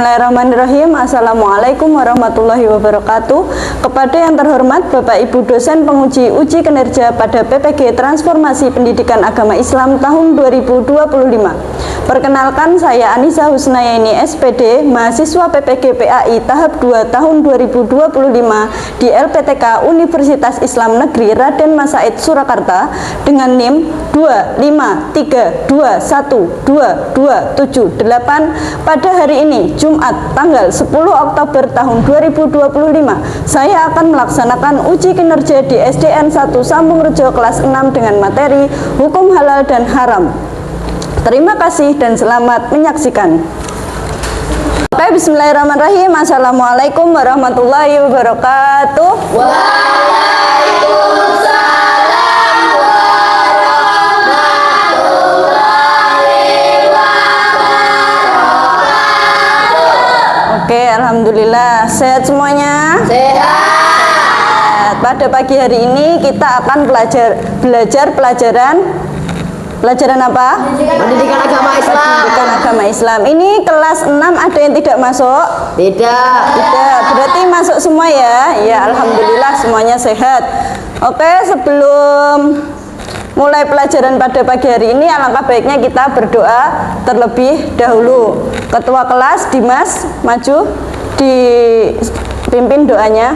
Bismillahirrahmanirrahim. Assalamualaikum warahmatullahi wabarakatuh. Kepada yang terhormat Bapak Ibu dosen penguji uji kinerja pada PPG Transformasi Pendidikan Agama Islam tahun 2025. Perkenalkan, saya Anissa Husnayaini SPD, mahasiswa PPG PAI tahap 2 tahun 2025 di LPTK Universitas Islam Negeri Raden Masaid Surakarta dengan NIM 253212278 pada hari ini Jumat tanggal 10 Oktober tahun 2025. Saya akan melaksanakan uji kinerja di SDN 1 Sambungrejo kelas 6 dengan materi Hukum Halal dan Haram. Terima kasih dan selamat menyaksikan. Oke, bismillahirrahmanirrahim. Assalamualaikum warahmatullahi wabarakatuh. Waalaikumsalam warahmatullahi wabarakatuh. Oke, alhamdulillah. Sehat semuanya? Sehat. Pada pagi hari ini kita akan belajar pelajaran apa? Pendidikan agama Islam. Pendidikan agama Islam. Ini kelas 6 ada yang tidak masuk? Tidak. Tidak. Berarti masuk semua ya? Ya, alhamdulillah semuanya sehat. Oke, sebelum mulai pelajaran pada pagi hari ini, alangkah baiknya kita berdoa terlebih dahulu. Ketua kelas Dimas, maju dipimpin doanya.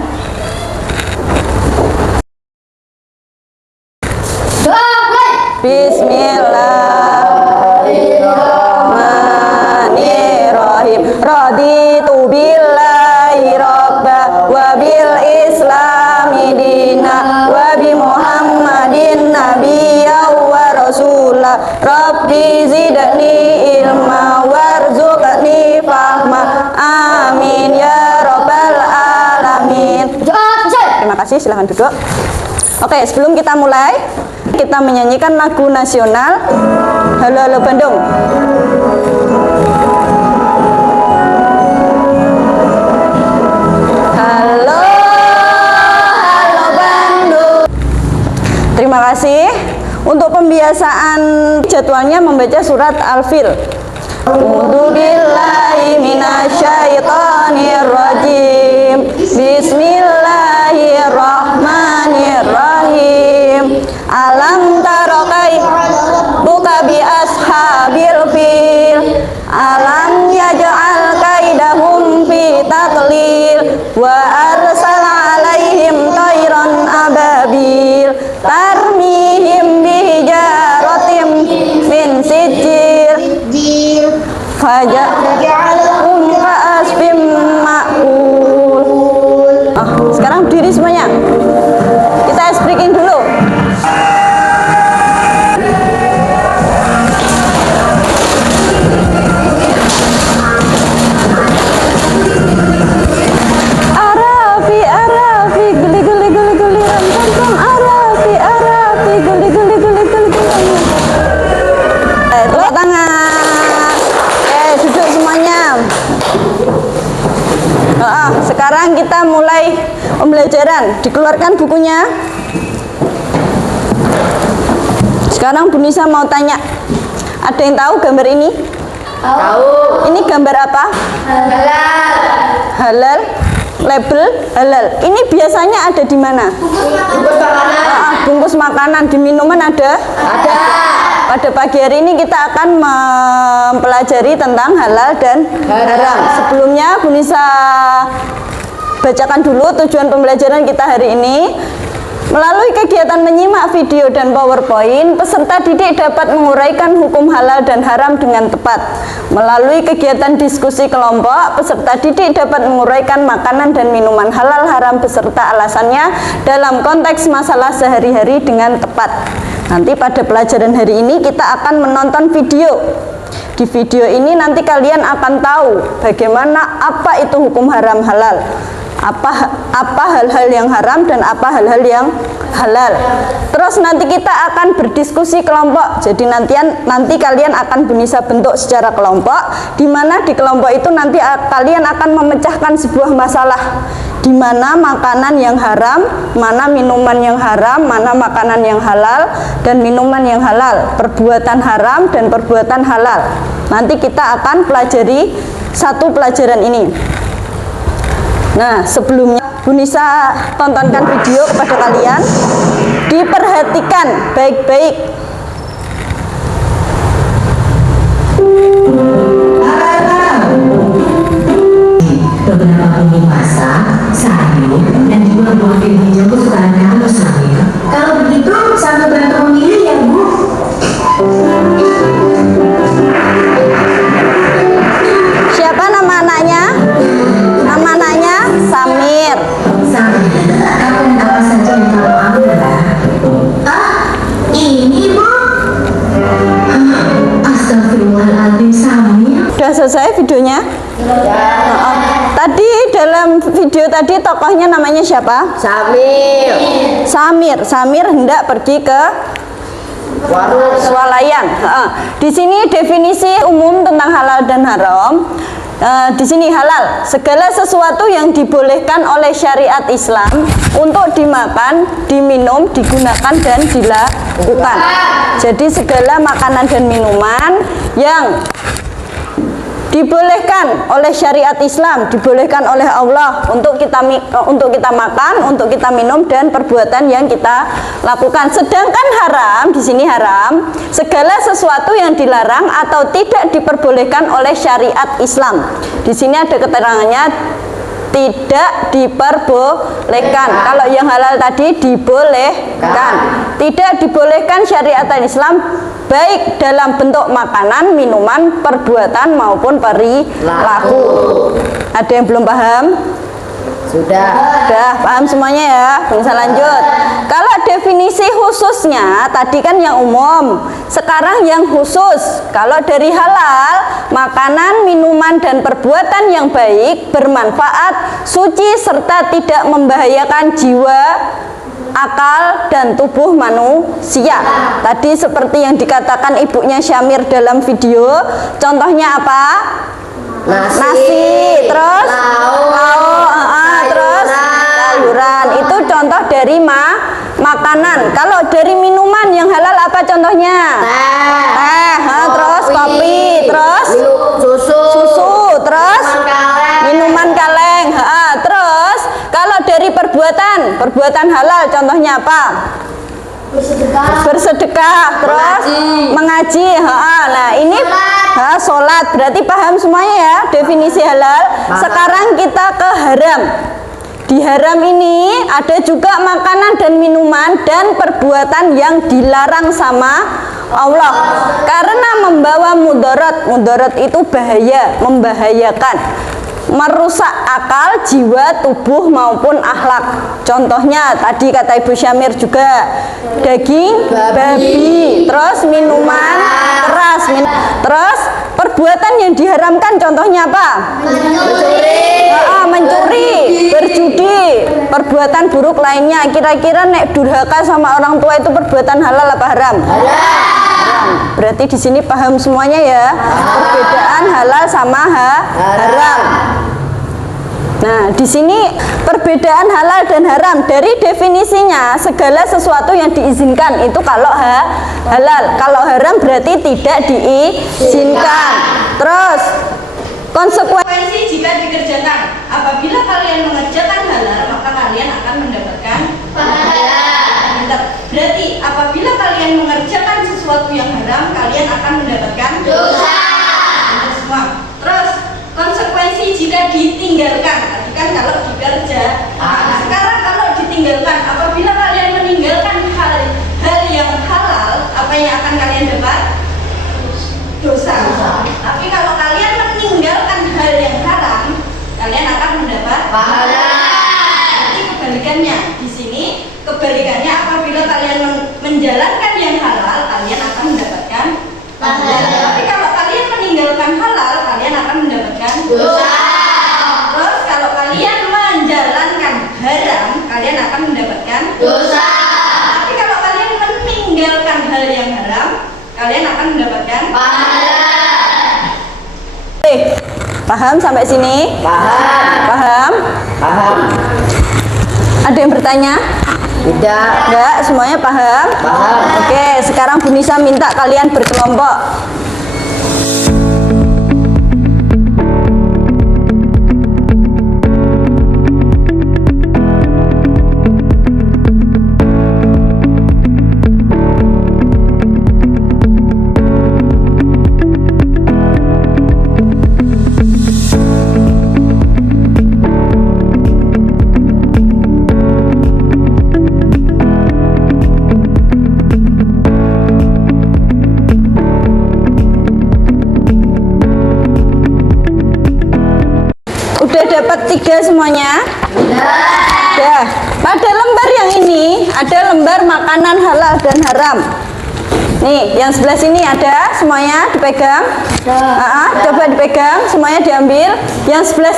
Bismillahirrahmanirrahim. Raditu billahi rabba wa bil islami dina wa bi muhammadin nabiyya wa rasulah. Rabbi zidni ilma warzuqni fahma. Amin ya rabbal alamin. Terima kasih, silahkan duduk. Oke, sebelum kita mulai, kita menyanyikan lagu nasional Halo Halo Bandung. Halo Halo Bandung. Terima kasih. Untuk pembiasaan jadwalnya membaca surat Al-Fil. A'udzubillahi minasyaitonirrajim. Bismillahirrahmanirrahim. Alam tara kaifa bi ashabil fil. Alam yaj'al kaidahum fi tadlil wa arsala alaihim tayran ababil tarmihim bihijaratim min sijil faja'alhum ka'asfim ma'kul. Sekarang berdiri semuanya. Kita speaking dulu. Arafi arafi guli guli guli guli ram ram ram. Arafi arafi guli guli guli guli guli. Tepuk tangan. Duduk semuanya. Sekarang kita mulai pembelajaran. Dikeluarkan bukunya. Sekarang Bu Nisa mau tanya, ada yang tahu gambar ini? Tahu. Ini gambar apa? Halal. Halal. Label halal. Ini biasanya ada di mana? Bungkus makanan. Bungkus makanan. Di minuman ada? Ada. Pada pagi hari ini kita akan mempelajari tentang halal dan haram. Sebelumnya Bu Nisa bacakan dulu tujuan pembelajaran kita hari ini. Melalui kegiatan menyimak video dan PowerPoint, peserta didik dapat menguraikan hukum halal dan haram dengan tepat. Melalui kegiatan diskusi kelompok, peserta didik dapat menguraikan makanan dan minuman halal haram beserta alasannya dalam konteks masalah sehari-hari dengan tepat. Nanti pada pelajaran hari ini kita akan menonton video. Di video ini nanti kalian akan tahu bagaimana apa itu hukum haram halal. Apa hal-hal yang haram dan apa hal-hal yang halal. Terus nanti kita akan berdiskusi kelompok. Jadi nanti kalian akan bisa bentuk secara kelompok, di mana di kelompok itu nanti kalian akan memecahkan sebuah masalah, di mana makanan yang haram, mana minuman yang haram, mana makanan yang halal dan minuman yang halal, perbuatan haram dan perbuatan halal. Nanti kita akan pelajari satu pelajaran ini. Nah, sebelumnya Bu Nisa tontonkan video kepada kalian. Diperhatikan baik-baik. Beberapa pemilik masak, sayur, dan juga buah pil hijau kesukaan kamu, Samir. Kalau begitu, sambil bantu memilih ya, Bu. Siapa nama anaknya? Nama anaknya Samir. Samir, kapan apa saja yang kamu ambil? Ini, Bu. Astagfirullahaladzim, Samir. Sudah selesai videonya? Tadi dalam video tadi tokohnya namanya siapa? Samir. Samir hendak pergi ke swalayan. Di sini definisi umum tentang halal dan haram. Di sini halal, segala sesuatu yang dibolehkan oleh syariat Islam untuk dimakan, diminum, digunakan dan dilakukan. Jadi segala makanan dan minuman yang dibolehkan oleh syariat Islam, dibolehkan oleh Allah untuk kita makan, untuk kita minum dan perbuatan yang kita lakukan. Sedangkan haram, di sini haram, segala sesuatu yang dilarang atau tidak diperbolehkan oleh syariat Islam. Di sini ada keterangannya tidak diperbolehkan. Kalau yang halal tadi dibolehkan. Tidak dibolehkan syariat Islam baik dalam bentuk makanan, minuman, perbuatan maupun perilaku. Ada yang belum paham? Sudah paham semuanya ya? Bisa lanjut. Kalau definisi khususnya tadi kan yang umum, sekarang yang khusus. Kalau dari halal, makanan, minuman dan perbuatan yang baik, bermanfaat, suci serta tidak membahayakan jiwa, akal dan tubuh manusia. Tadi seperti yang dikatakan ibunya Syamir dalam video. Contohnya apa? Nasi, terus lauk, terus sayuran. Itu contoh dari makanan. Kalau dari minuman yang halal apa contohnya? Teh, terus kopi, terus susu, terus minuman kaleng. Terus kalau dari perbuatan halal contohnya apa? Bersedekah, terus mengaji. Nah, ini sholat. Berarti paham semuanya ya definisi halal. Sekarang kita ke haram. Di haram ini ada juga makanan dan minuman dan perbuatan yang dilarang sama Allah karena membawa mudarat. Mudarat itu bahaya, membahayakan, merusak akal, jiwa, tubuh maupun akhlak. Contohnya tadi kata Ibu Syamir juga daging babi, terus minuman keras, terus perbuatan yang diharamkan contohnya apa? Mencuri, berjudi, perbuatan buruk lainnya. Kira-kira nek durhaka sama orang tua itu perbuatan halal apa haram? Haram. Berarti di sini paham semuanya ya, perbedaan halal sama haram. Nah, di sini perbedaan halal dan haram. Dari definisinya, segala sesuatu yang diizinkan itu kalau halal. Kalau haram berarti tidak diizinkan. Terus konsekuensi jika dikerjakan. Apabila kalian mengerjakan halal, maka kalian akan mendapatkan pahala. Berarti apabila kalian mengerjakan sesuatu yang haram, kalian akan mendapatkan dosa. Semua. Terus konsekuensi jika ditinggalkan. Tadi kan kalau dikerja. Nah, sekarang kalau ditinggalkan, apabila kalian meninggalkan hal yang halal, apa yang akan kalian dapat? Dosa. Tapi kalau kalian meninggalkan hal yang haram, kalian akan mendapat pahala. Jadi kebalikannya. Di sini kebalikannya, apabila kalian menjalankan yang halal, kalian akan mendapatkan pahala. Tapi kalau kalian meninggalkan halal, kalian akan mendapatkan dosa. Terus kalau kalian menjalankan haram, kalian akan mendapatkan dosa. Tapi kalau kalian meninggalkan hal yang haram, kalian akan mendapatkan pahala. Paham sampai sini? Paham? Ada yang bertanya? Tidak. Enggak, semuanya paham? Paham. Oke, sekarang Bu Nisa minta kalian berkelompok. Udah dapat 3 semuanya? Udah. Pada lembar yang ini ada lembar makanan halal dan haram. Nih, yang sebelah sini ada semuanya dipegang. Coba dipegang, semuanya diambil. Yang sebelah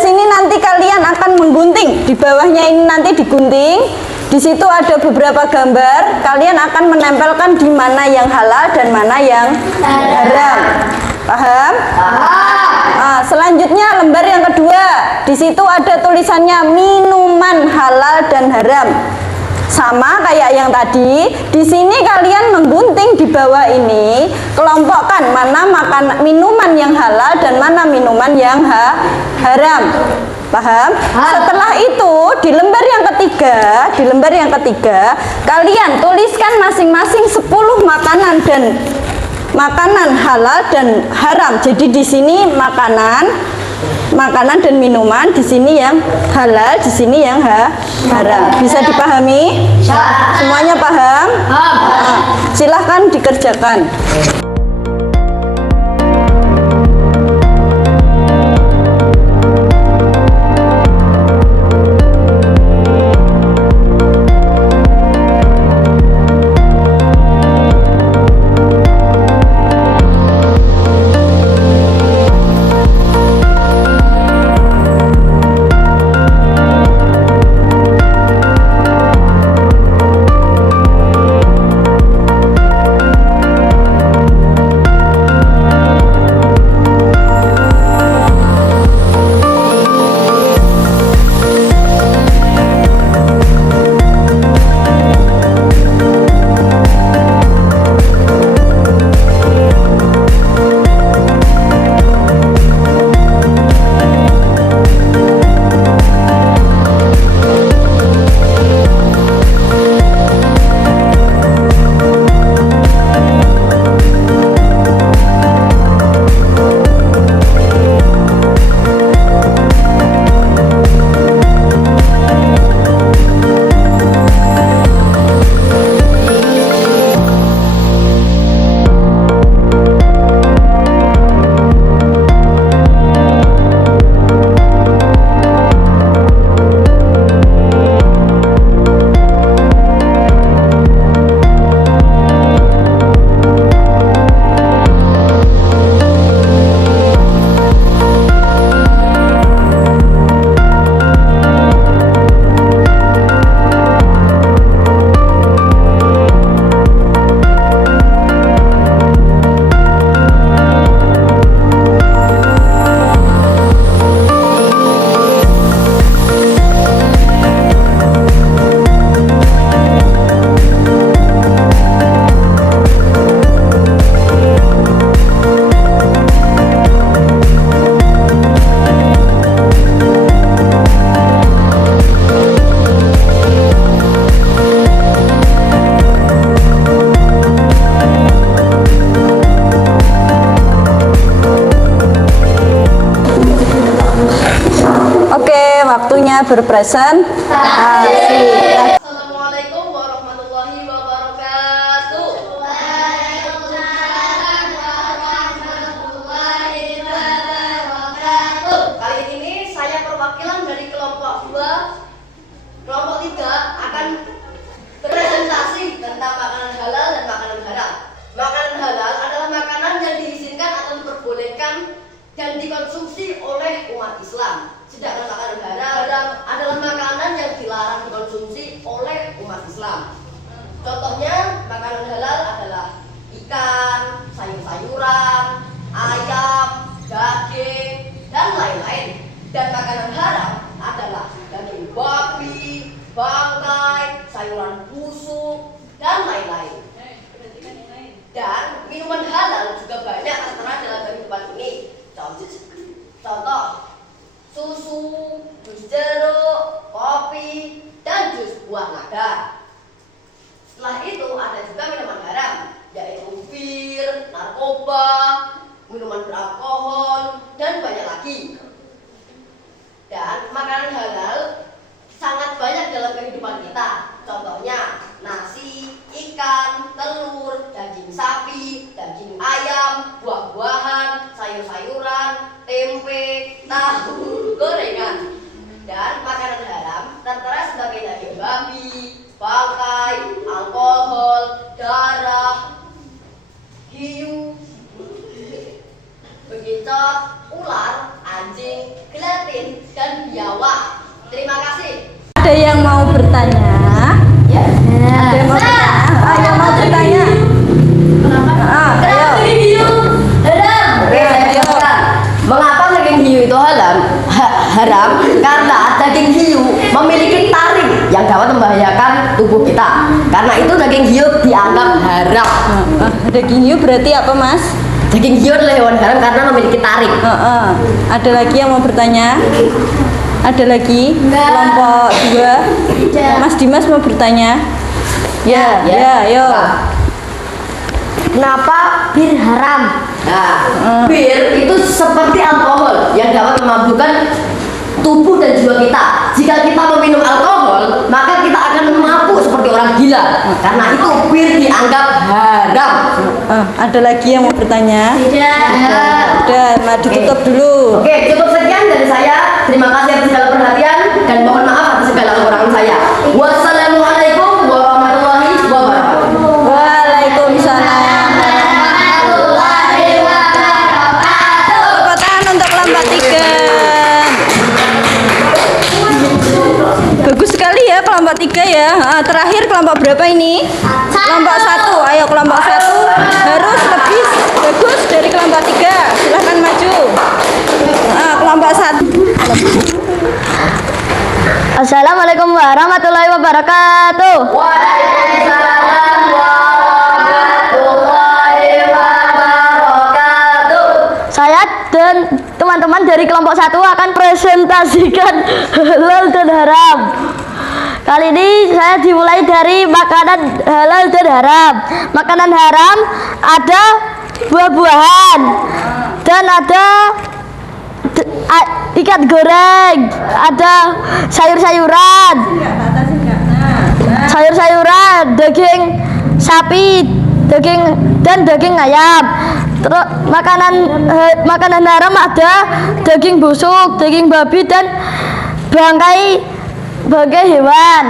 sini nanti kalian akan menggunting. Di bawahnya ini nanti digunting. Di situ ada beberapa gambar. Kalian akan menempelkan di mana yang halal dan mana yang haram. Paham? Selanjutnya lembar yang kedua. Di situ ada tulisannya minuman halal dan haram. Sama kayak yang tadi, di sini kalian menggunting di bawah ini, kelompokkan mana minuman yang halal dan mana minuman yang haram. Paham? Setelah itu di lembar yang ketiga, kalian tuliskan masing-masing 10 makanan halal dan haram. Jadi di sini makanan dan minuman, di sini yang halal, di sini yang haram. Bisa dipahami? Semuanya paham? Silahkan dikerjakan. Waktunya berpresentasi. Assalamualaikum warahmatullahi wabarakatuh. Waalaikumsalam warahmatullahi wabarakatuh. Kali ini saya perwakilan dari kelompok 2. Kelompok 3 akan berpresentasi tentang makanan halal dan makanan haram. Makanan halal adalah makanan yang diizinkan atau diperbolehkan dan dikonsumsi oleh umat Islam. Sedangkan makanan haram adalah makanan yang dilarang dikonsumsi oleh umat Islam. Contohnya, makanan halal adalah ikan, sayur-sayuran, ayam, daging, dan lain-lain. Dan makanan haram adalah daging babi, bangkai, sayuran busuk, dan lain-lain. Dan minuman halal juga banyak tertera dalam kehidupan ini. Contoh, susu, jus jeruk, kopi, dan jus buah naga. Setelah itu ada juga minuman haram, yaitu bir, narkoba, minuman beralkohol, dan banyak lagi. Dan makanan halal sangat banyak dalam kehidupan kita. Contohnya nasi, ikan, telur, daging sapi, daging ayam, buah-buahan, sayur-sayuran, tempe, tahu, Latin, dan biawak. Terima kasih. Ada yang mau bertanya? Ya. Ada yang mau bertanya? Yang mau bertanya? Ayo. Oke, saya jelaskan. Mengapa daging hiu itu haram? Karena daging hiu memiliki taring yang dapat membahayakan tubuh kita. Karena itu daging hiu dianggap haram. Daging hiu berarti apa, Mas? Daging hiu adalah hewan haram karena memiliki taring. Ada lagi yang mau bertanya? Ada lagi? Kelompok 2. Mas Dimas mau bertanya? Ya, yuk. Kenapa bir haram? Nah, bir itu seperti alkohol yang dapat memabukkan tubuh dan jiwa kita. Jika kita meminum alkohol, maka kita akan mabuk seperti orang gila. Karena itu bir dianggap haram. Ada lagi yang mau bertanya? Udah, ditutup dulu. Oke, cukup sekian dari saya. Terima kasih atas segala perhatian dan mohon maaf atas segala kekurangan saya. Wassalamualaikum warahmatullahi wabarakatuh. Waalaikumsalam. Tepuk tangan untuk kelompok 3. Bagus sekali ya kelompok 3 ya. Terakhir kelompok berapa ini? Kelompok 1. Ayo kelompok 1 harus lebih bagus dari kelompok 3. Silahkan maju. Kelompok 1. Assalamualaikum warahmatullahi wabarakatuh. Waalaikumsalam warahmatullahi wabarakatuh. Saya dan teman-teman dari kelompok 1 akan presentasikan halal dan haram. Kali ini saya dimulai dari makanan halal dan haram. Makanan haram ada buah-buahan dan ada ikan goreng, ada sayur-sayuran, daging sapi, dan daging ayam. Terus makanan haram ada daging busuk, daging babi, dan bangkai hewan.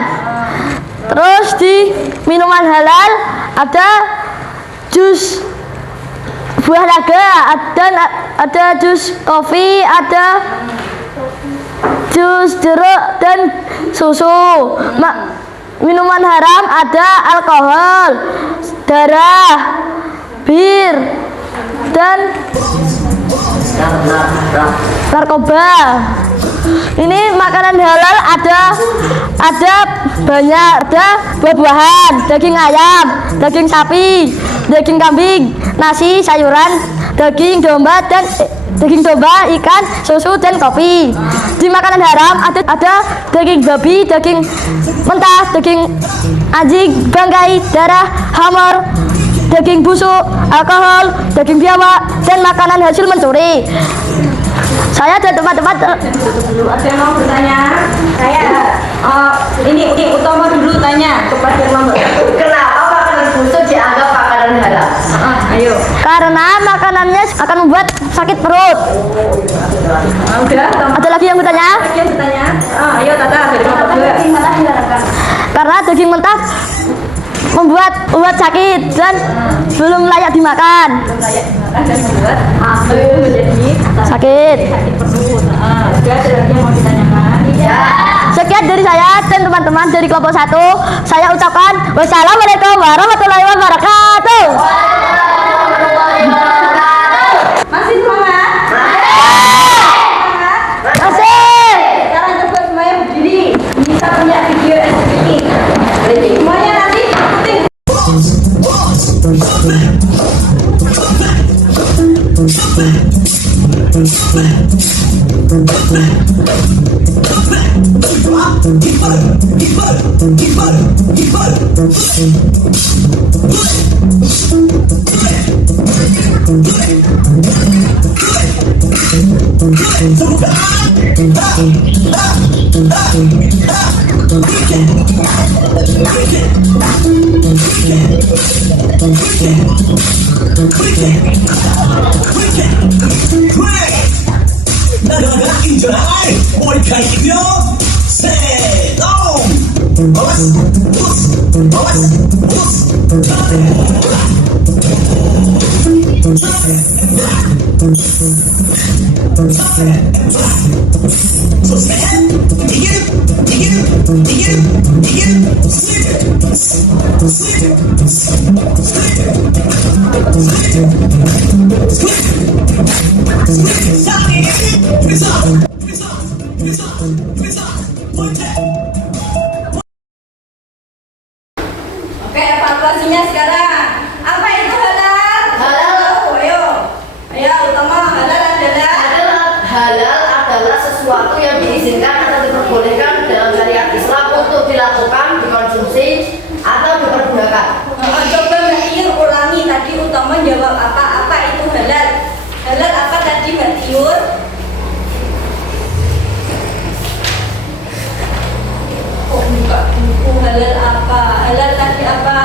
Terus di minuman halal ada jus buah naga, ada jus kopi, ada jus jeruk dan susu. Minuman haram ada alkohol, darah, bir, dan narkoba. Ini makanan halal ada banyak, ada buah-buahan, daging ayam, daging sapi, daging kambing, nasi, sayuran, daging domba, ikan, susu, dan kopi. Di makanan haram ada daging babi, daging mentah, daging anjing, bangkai, darah, hammer, daging busuk, alkohol, daging biawak, dan makanan hasil mencuri. Saya dan teman-teman Ada yang mau bertanya? Ini Utomo dulu tanya kepada kelompok 1. Kenapa makanan busuk dianggap makanan haram? Ayo. karena makanannya akan membuat sakit perut. Udah. Ada lagi yang bertanya? Lagi yang bertanya? Ayo Tata dari kelompok 2. Karena daging mentah membuat sakit dan belum layak dimakan. Dan membuat menjadi Sakit. perut. Udah, ada lagi yang mau ditanyakan? Sekian dari saya dan teman-teman dari kelompok 1. Saya ucapkan wassalamualaikum warahmatullahi wabarakatuh. Masih semangat? Masih. Sekarang coba semuanya berdiri. Kita punya video ini. Semuanya nanti ikutin. Say, Oke, evaluasinya sekarang. Apa itu halal? Halal. Ayo. Ayo, utama halal adalah Halal adalah sesuatu yang diizinkan atau diperbolehkan dalam syariat Islam untuk dilakukan, dikonsumsi, atau dipergunakan. Coba Mbak Iur ulangi tadi utama jawab apa? Apa itu halal? Halal apa tadi Mbak Iur? Oh, buka buku halal apa? Halal tadi apa?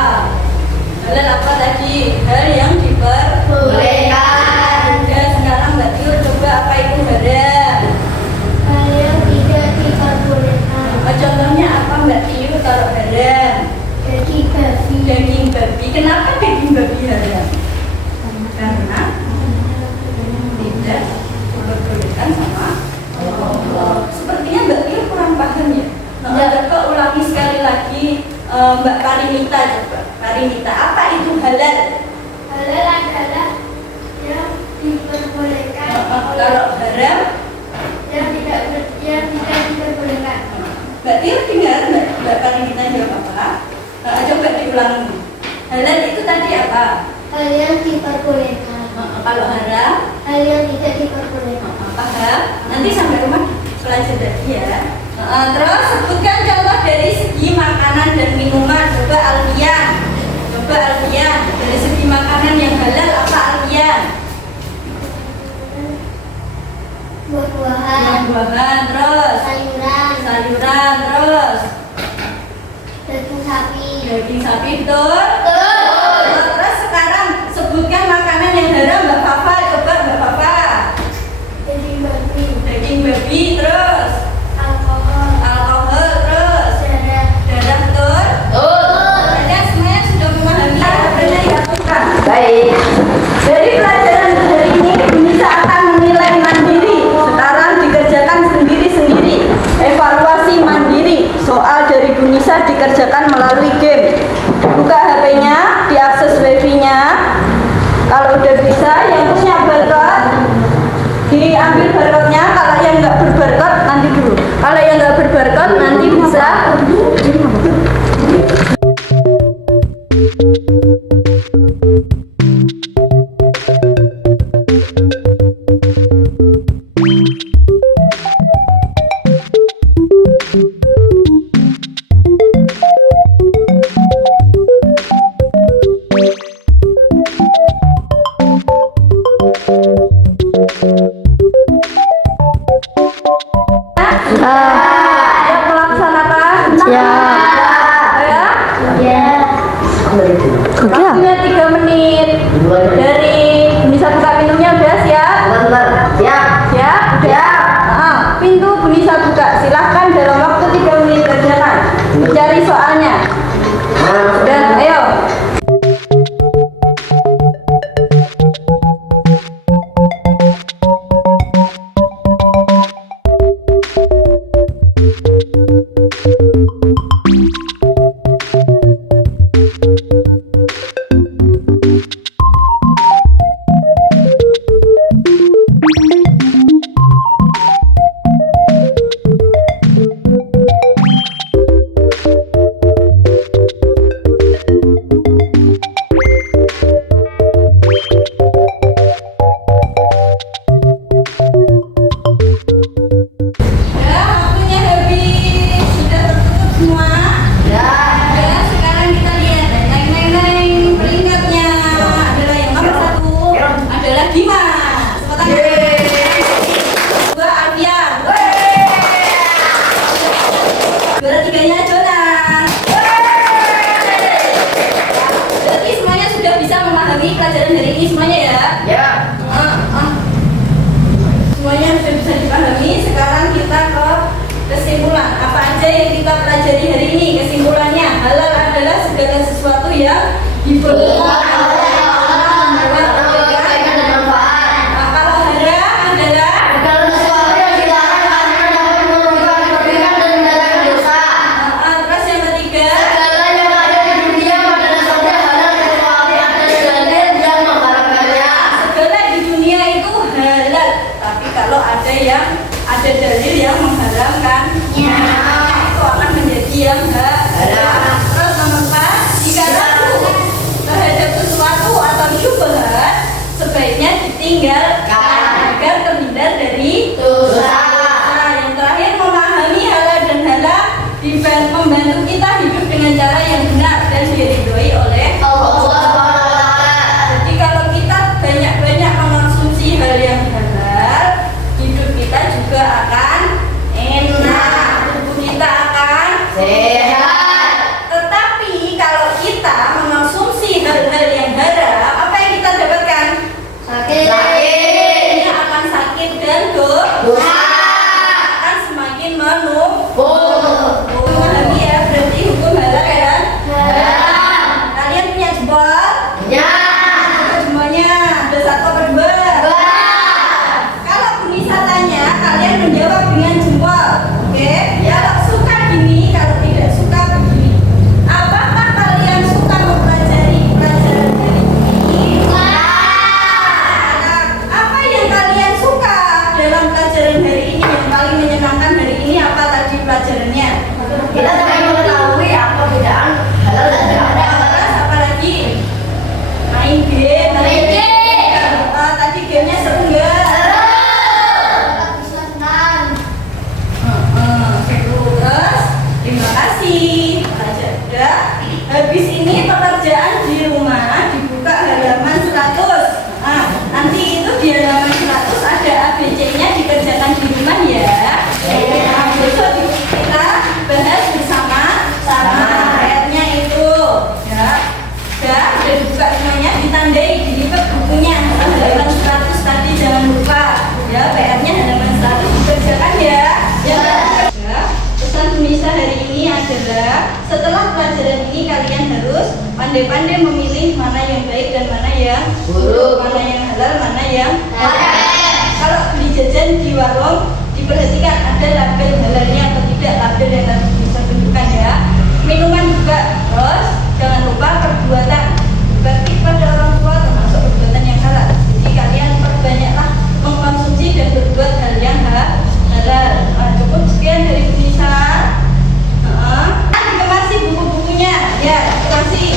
Halal apa tadi? Hal yang diperbolehkan. Ya, sekarang Mbak Iur coba apa itu haram? Hal yang tidak diperbolehkan. Contohnya apa Mbak Iur kalau haram? Daging babi. Daging babi. Kenapa daging babi haram? Karena tidak diperbolehkan sama Allah. Sepertinya Mbak Iur kurang paham ya. Coba ulangi sekali lagi Mbak Karimita coba. Karimita, apa itu halal? Halal adalah yang diperbolehkan. Kalau haram, Yang tidak diperbolehkan. Mbak Iur dengar Mbak Karimita jawab apa? Coba diulangi. Halal itu tadi apa? Hal yang diperbolehkan. Kalau haram, Hal yang tidak diperbolehkan. paham? Nanti sampai rumah belajar lagi ya. Terus sebutkan contoh dari segi makanan dan minuman. Coba Alfian. Coba Alfian. Dari segi makanan yang halal apa Alfian? Buah-buahan. Buah-buahan. Terus Sayuran. sayuran. Terus Daging sapi. daging sapi. Betul? Terus sekarang sebutkan makanan yang haram Mbak Fafa. Coba Mbak Fafa. Daging babi. Daging babi. Terus Alkohol. alkohol. Terus Darah. darah. Betul? Kalian semuanya sudah memahami benar ya bukan? Baik. Dari pelajaran hari ini bisa akan menilai mandiri. Sekarang dikerjakan sendiri-sendiri. Evaluasi mandiri. Soal dari Bunisa dikerjakan melalui game. Buka HP-nya, diakses wifi-nya. Kalau udah bisa, yang punya barcode diambil barcode-nya. Kalau yang nggak berbarcode nanti dulu. Kalau yang nggak berbarcode nanti bisa. Ayo melaksanakan. Ya. Ya. Waktunya 3 menit. Dari Bunisa buka pintunya udah siap? Siap. Siap? Udah. Pintu Bunisa buka. Silahkan dalam waktu 3 menit kerjakan. Mencari soalnya. Dan ayo. ada dalil yang mengharamkannya, itu akan menjadi yang haram. Terus nomor 4, jika ragu terhadap sesuatu atau syubhat, sebaiknya ditinggalkan agar terhindar dari dosa. Nah, yang terakhir, memahami halal dan haram membantu kita hidup dengan cara yang benar dan diridhoi oleh Allah. Jadi kalau kita banyak-banyak mengonsumsi hal yang halal, hidup kita juga akan enak, tubuh kita akan sehat. Tetapi kalau kita mengonsumsi hal-hal yang haram, apa yang kita dapatkan? Sakit. Ini akan sakit dan dosa akan semakin menumpuk. Memahami ya, berarti hukum halal ya? Haram. Kalian punya jempol? Punya. Semuanya ada 1 atau 2? Kalau Bu Nisa tanya, kalian menjawab dengan jempol. Oke? Kalau suka gini, kalau tidak suka begini. Apakah kalian suka mempelajari pelajaran dari ini? Nah, apa yang kalian suka dalam pelajaran hari ini? Yang paling menyenangkan hari ini apa tadi pelajarannya? Kita sampai mengetahui apa perbedaan halal dan haram. Terus apa lagi? Main game. Tadi gamenya seru nggak? Seru. Terus terima kasih. Belajar udah. Habis ini pekerjaan di rumah dibuka halaman 100. Nah, nanti itu di halaman 100 ada ABC-nya dikerjakan di rumah ya. Nah, besok kita bahas bersama-sama PR-nya itu. Ya. Udah dibuka semuanya, ditandai, dilipat bukunya. Halaman 100 tadi jangan lupa. Ya, PR-nya halaman 100 dikerjakan ya. Ya. Pesan Bu Nisa hari ini adalah setelah pelajaran ini kalian harus pandai-pandai memilih mana yang baik dan mana yang buruk, mana yang halal, mana yang haram. Kalau beli jajan di warung, diperhatikan ada label halalnya atau tidak, label yang harus bisa tunjukkan ya. Minuman juga, terus jangan lupa perbuatan bakti pada orang tua termasuk perbuatan yang halal. Jadi kalian perbanyaklah mengkonsumsi dan berbuat hal yang halal. Cukup sekian dari Bu Nisa. Dikemasi buku-bukunya ya, dikasih.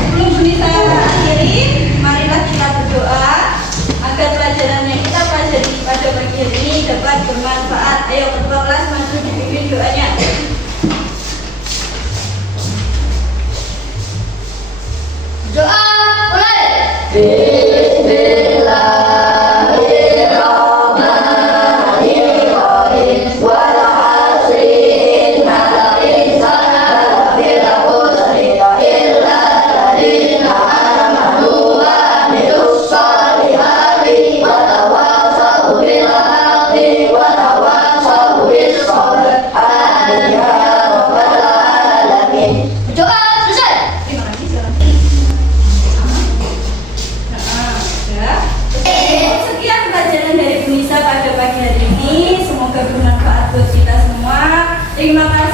Sebelum Bu Nisa akhiri, marilah kita berdoa agar pelajaran yang kita pelajari pada pagi hari ini dapat bermanfaat. Ayo ketua kelas maju dipimpin doanya. Doa mulai. Doa selesai. Terima kasih silakan. Ya. Sekian pelajaran dari Bu Nisa pada pagi hari ini. Semoga bermanfaat buat kita semua. Terima kasih.